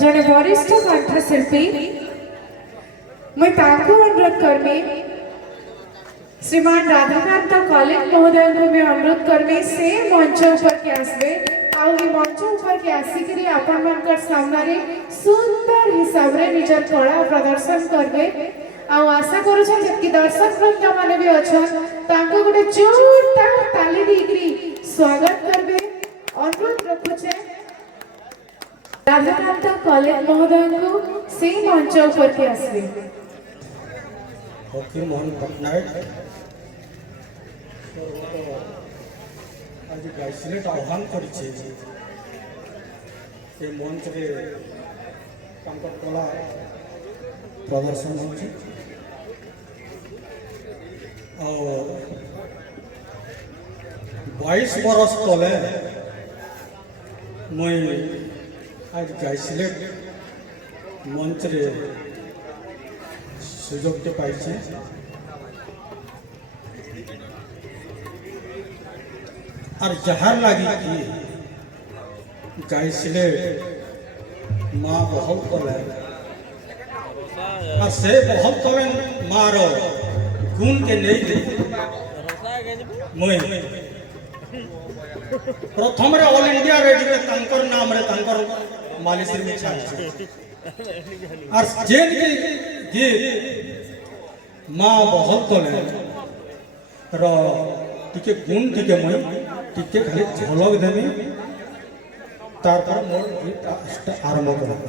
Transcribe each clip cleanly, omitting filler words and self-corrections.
जड़े वरिष्ठ कंठशिल्पी मुझे अनुरोध करमी श्रीमान राधाकांत कॉलेज महोदय को मैं अनुरोध करमी से मंच ऊपर के आसबे आउ मंच ऊपर के आसिक आपण मान सामने सुंदर हिसाब रे निजर कला प्रदर्शन करबे आउ आशा करूछन कि दर्शक वृंद माने भी अछन तांको गोटे जोरदार ताली देकरी स्वागत करबे अनुरोध रखुछे राधाकांत कॉलेज महोदय को से मंच ऊपर के आसबे फकीर मोहन पटनायक आज गाइसिलेट आह्वान करिछे ए मंच रे तांकर कला प्रदर्शन होछि और 22 बरस तले मैं आज गाइसिलेट मंच रे सुजोग के पाइछे और जहार लगी कि गाइसिलेट माँ बहुत तले और से बहुत तले मार गुण के नहीं दे मुई प्रथम रे ऑल इंडिया रेडियो रे तंकर नाम रे तंकर मालिश्री में छाड़ और जेन के गीत माँ बहुत तले रो टिके गुण टिके मुई टिके खाली झलक देमी तार पर मोर गीत आरंभ करब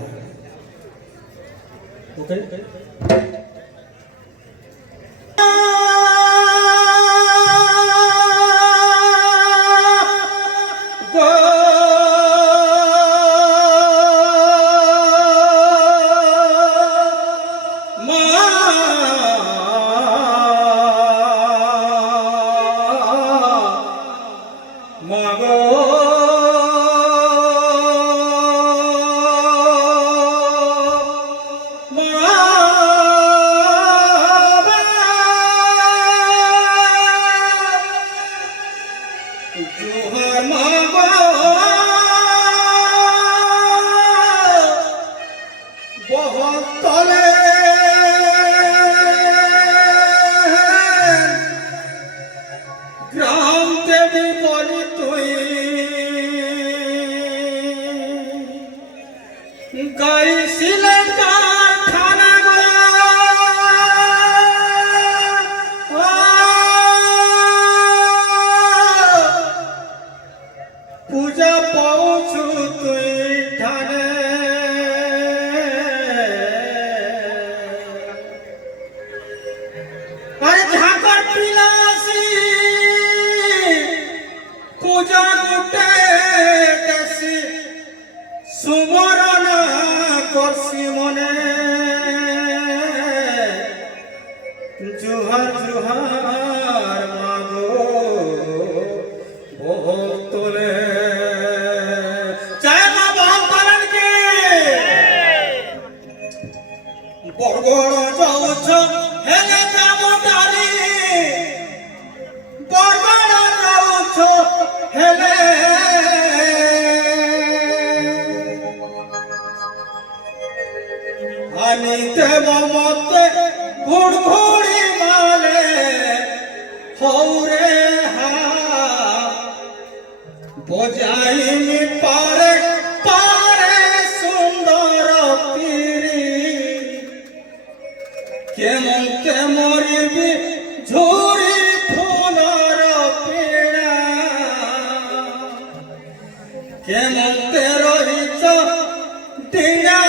ओके जुहार जुहार मागो बहुत तोले चाहे मां बहुत तलन के बरगड़ जाउछ हेले जामुटारी बरगड़ जाउछ हेले आनी देव मते घुड़ घुड़ी माले हौरे हा बजाई मी पारे पारे सुंदर पीरी केमते मरिबी झुरी फूलर पीड़ा केमते रहिछ डिंगा